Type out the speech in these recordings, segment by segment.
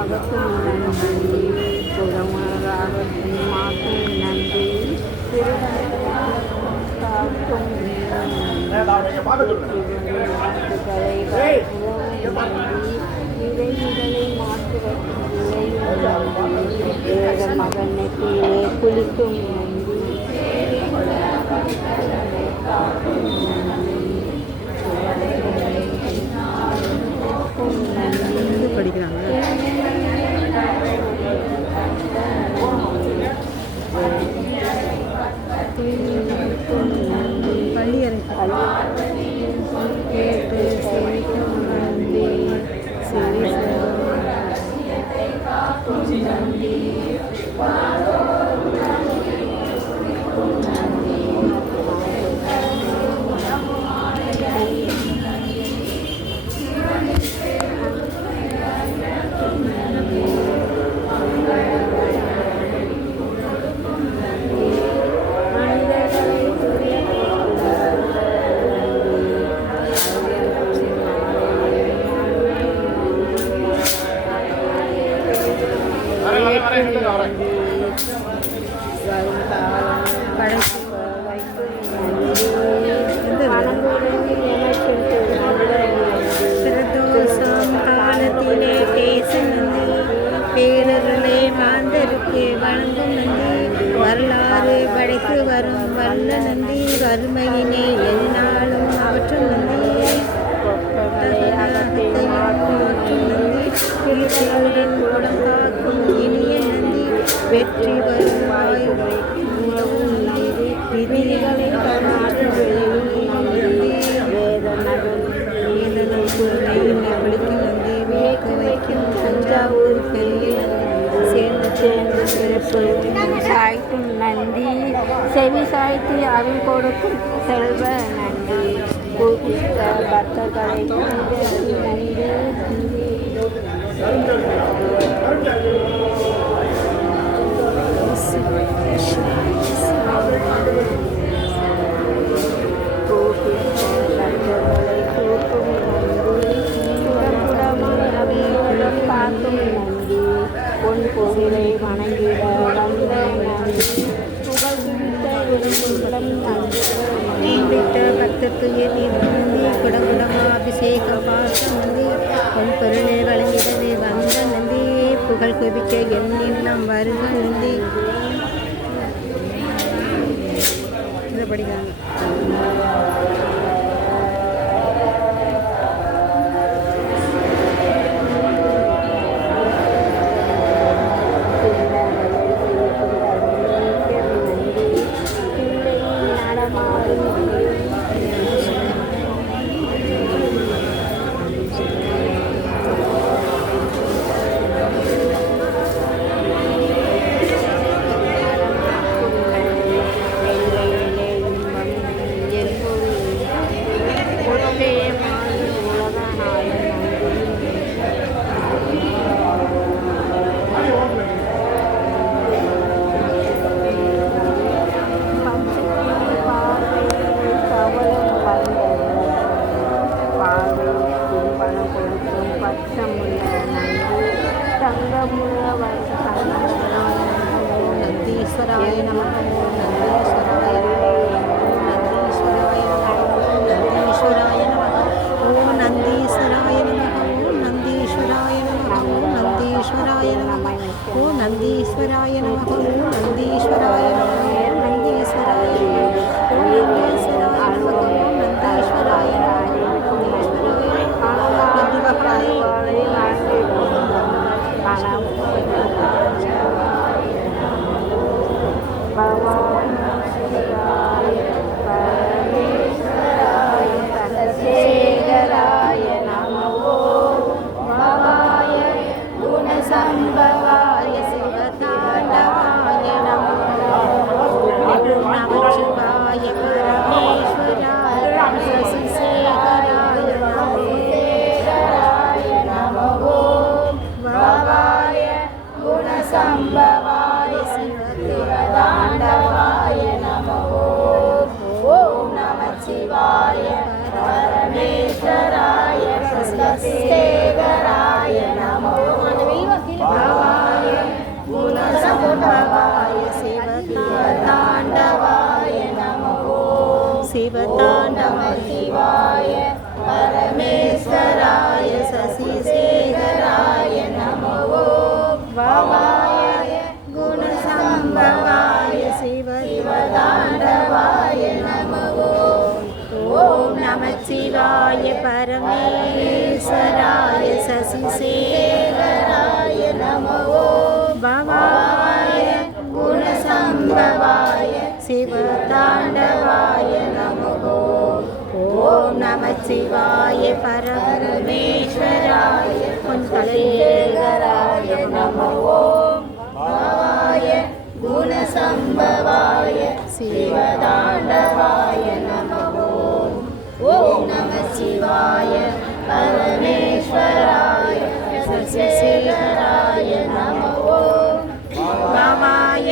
மகத்தும் நன்றி புறமராகத்தும் மாற்றும் நன்றி காக்கும் இடைகளை மாற்றுவதற்கு மகனுக்கு குளிக்கும் நன்றி படிக்கிறாங்க பள்ளியறை கேட்டு செவிக்கும் நன்றி செவி நன்றி பிரதோஷம் காலத்திலே பேசும் பேரர்களே மாந்தருக்கு வணங்கும் நந்தி வரலாறு படைத்து வரும் வல்ல நந்தி வறுமையினே எந்நாளும் அவற்றும் நந்தி கூடம் காக்கும் இனிய நந்தி வெற்றி வரும் விதிகளை படிக்கும் நந்தி வியக்க வைக்கும் தஞ்சாவூர் பெரிய சேர்ந்து சிறப்பு சாய்க்கும் நந்தி செவி சாய்த்து அருள் கொடுக்கும் செல்வ நந்தி பூகித்த பக்தர்களை நந்தி பொன் கோவிலை வணங்கிட வந்த நன்றி புகழ்கிட்ட பக்தருக்கு நந்தி குடகுடமா அபிஷேக பாசம் நந்தி பொன் பொருளை வழங்கிடவே வந்த நந்தி புகழ் குவிக்க எண்ணெல்லாம் வருக நந்தி படிக்கிறாங்க நந்தீஸ்வராய நமः நந்தீஸ்வராய நமः ஓம் நந்தீஸ்வராய நமः ஓம் நந்தீஸ்வராய நமः ஓம் நந்தீஸ்வராய நமः ஓம் நந்தீஸ்வராய நமः ஓம் நந்தீஸ்வராய நமः ஓம் நந்தீஸ்வராய நமः ஓம் நந்தீஸ்வராய நமः ஓம் நந்தீஸ்வராய சம்பவாய சிவதாண்டவாய நமோ நமச்சிவாய பரமேஸ்வராய சசிசேகராய நமோ பவாய சிவாய பரமேஸ்வராய பொன்கலையேகராய நமோ பாவாய குணசம்பவாய சிவதாண்டவாய நமோ ஓம் நம சிவாய பரமேஸ்வராய சசிசேகராய நமோ பாவாய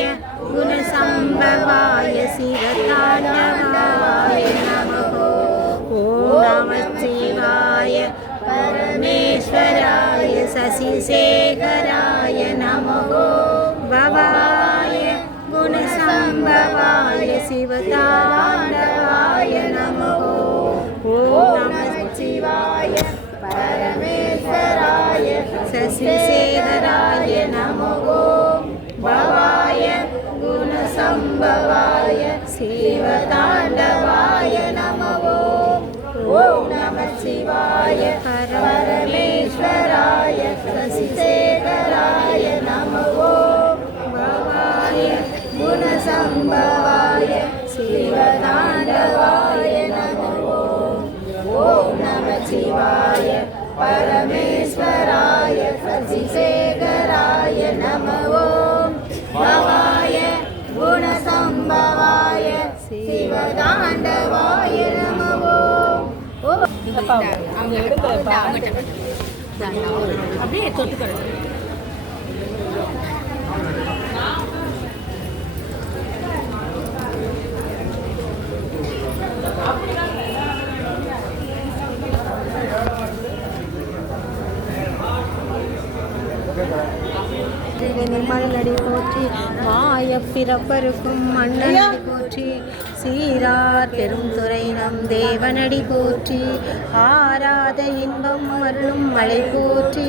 குணசம்பவாய சிவதாண்டவாய நமோ ஓம் நம சிவாய பரமேஸ்வராய சசிசேகராய நமோ பவாய குணசம்பவாய சிவதாண்டவாய நமோ ஓம் நம சிவாய பரமேஸ்வராய சசிசேகராய நமோ பவாய குணசம்பவாய சிவதாண்டவாய நமோ ஓம் நம சிவாய பரமேஸ்வராய சசிசேகராய நமோ பவாய குணசம்பவாய சிவதாண்டவாய நமோ ஓம் நம சிவாய பரமேஸ்வராய சசிசேகராய நமோ பவாய குணசம்பவாய சிவதாண்டவாய நமோ. அப்படியே தொட்டுக்கிறது. மணலடி போற்றி மாய பிறப்பருக்கும் மன்னனடி போற்றி சீரார் பெரும் துறை நம் தேவனடி போற்றி ஆராத இன்பம் அருளும் மலை போற்றி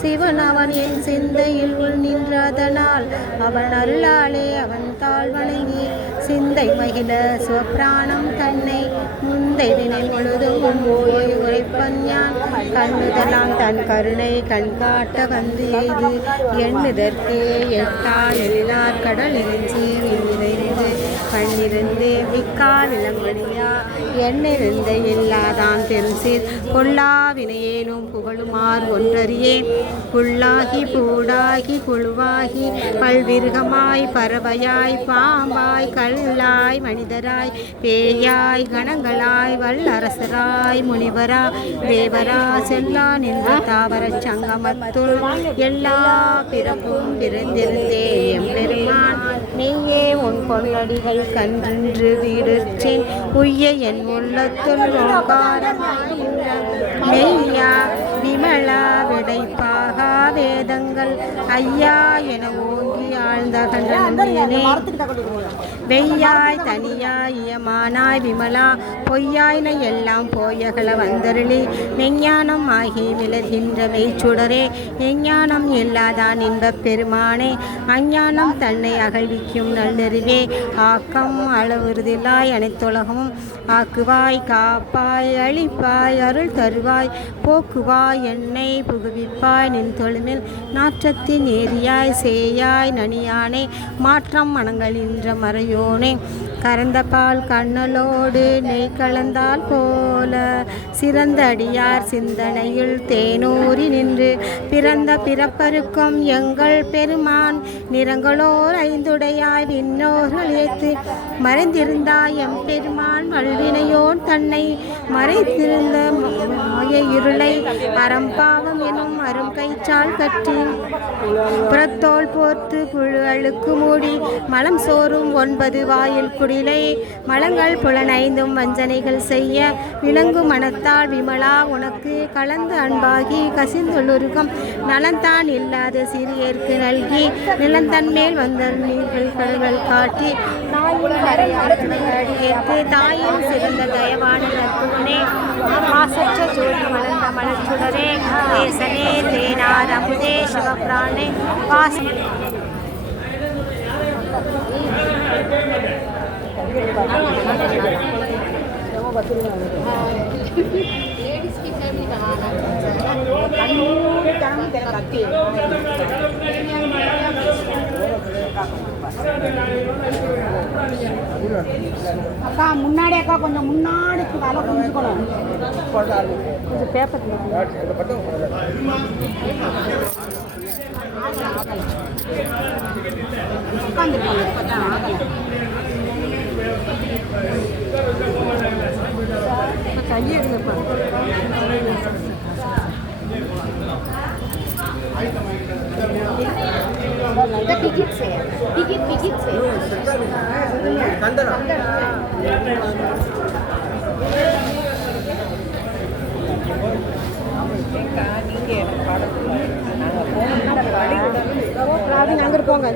சிவன் அவன் என் சிந்தையில் உள் நின்றதனால் அவன் அருளாலே அவன் தாழ் வணங்கி சிந்தை மகிழ சிவபிராணம் தன்னை முந்தை வினை முழுதும் போய் உரைப்பன் யான் கண்ணுதலாம் தன் கருணை கண் காட்ட வந்து எய்து எண்ணுதற்கே எட்டால் எல்லார் கடலில் சீவி நிறைந்து கண்ணிருந்து மிக்கால் இளங்கொழியா எண்ணிருந்த எல்லாதான் பெருசீர் கொல்லா வினையேனும் புகழுமார் ஒன்றறியேன் புல்லாகி பூடாகி புழுவாகி பல்விருகமாய் பறவையாய் பாம்பாய் கல்லாய் மனிதராய் பேயாய் கணங்களாய் வல்லரசராய் முனிவரா தேவரா செல்லா நின்ற தாவரச் சங்கமத்துள் எல்லா பிறப்பும் பிறந்திருந்தேன் எம்பெருமான் நீயே உன் பொன்னடிகள் கன்று வீடுற்றேன் உய்ய என் உள்ளத்துள் ஓங்காரமாய் மெய்யா விமலா விடைப்பாகா வேதங்கள் ஐயா என ஓங்கி ஆழ்ந்த கண்டனே வெய்யாய் தனியாய் இயமானாய் விமலா பொய்யாயின எல்லாம் போயகல வந்தருளி மெஞ்ஞானம் ஆகி மிளர்கின்ற மெய்ச்சுடரே எஞ்ஞானம் எல்லாதான் இன்பப் பெருமானே அஞ்ஞானம் தன்னை அகழ்விக்கும் நல்லறிவே ஆக்கம் அளவுறுதிலாய் அனைத்துலகமும் ஆக்குவாய் காப்பாய் அழிப்பாய் அருள் தருவாய் போக்குவாய் என்னை புகுவிப்பாய் நின் தொழுமில் நாற்றத்தின் ஏரியாய் சேயாய் நனியானே மாற்றம் மனங்களின்ற மறையோனே கறந்த பால் கண்ணலோடு நெய் கலந்தால் போல சிறந்த அடியார் சிந்தனையில் தேனூறி நின்று பிறந்த பிறப்பருக்கும் எங்கள் பெருமான் நிறங்களோர் ஐந்துடையாய் விண்ணோர்கள் ஏத்து மறைந்திருந்தாய் எம் பெருமான் வல்வினையோன் தன்னை மறைத்திருந்த மாய இருளை அறம்பாவம் எனும் அரும் கயிற்றால் கட்டி புறத்தோல் போர்த்து புழு அழுக்கு மூடி மலம் சோறும் 9 வாயில் குடிலை மலங்கள் புலனைந்தும் வஞ்சனைகள் செய்ய விளங்கு மனத்தால் விமலா உனக்கு கலந்து அன்பாகி கசிந்துள்ளுருகம் நலந்தான் இல்லாத சிறியர்க்கு நல்கி நிலந்தன் மேல் வந்த நீர்கள் கடல்கள் காட்டி அடியேற்று தாயின் சிறந்த தயவான நற்புவனே மாசற்ற ஜோதி மலர்ந்த மலர்ச்சுடரே தேசனே தேனார் அமுதே சிவபிரானே வாச அக்கா முன்னாடி அக்கா கொஞ்சம் முன்னாடி தலை குஞ்சுக்கணும் கொஞ்சம் பேப்பர் உட்காந்துருக்காங்க இப்போ தான் ஆகலை கையை எடுங்கப்பா pigit saya. அங்கே இருப்போங்க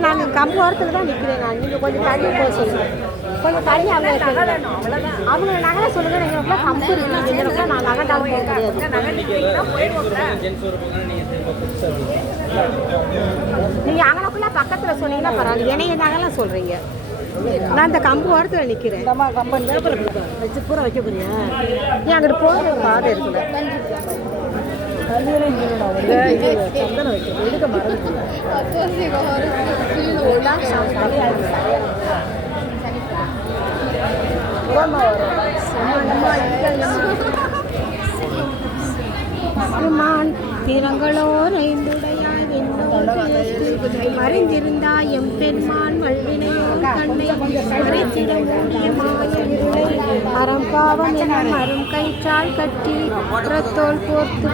நாங்கள் கம்பு ஓரத்தில் தான் நிற்கிறேன் நான் நீங்கள் கொஞ்சம் தள்ளி போக சொல்லுங்கள் கொஞ்சம் தள்ளி அவங்க நகை சொல்லுங்கள் எங்களுக்குலாம் கம்பு இருக்குது எங்களுக்குலாம் நான் நகண்டாலும் போக முடியாது நீங்கள் அங்கனக்குள்ளே பக்கத்தில் சொன்னீங்கன்னா பரவாயில்ல என்னைய நகைலாம் சொல்கிறீங்க நான் இந்த கம்பு ஓரத்தில் நிற்கிறேன் கம்பு வச்சு பூரா வைக்க போறியா நீ அங்கிட்டு போகிற பாதை இருக்குல்ல சந்தனம் வைக்க எடுக்க மறந்து திறங்களோர் ஐந்துடையாய் மறைந்திருந்தாய் எம் பெருமான் வல்வினையோ தன்னை மறைத்திட மூடிய மாய அறம் பாவம் என அரும் கயிற்றால் கட்டி புறத்தோல் போர்த்து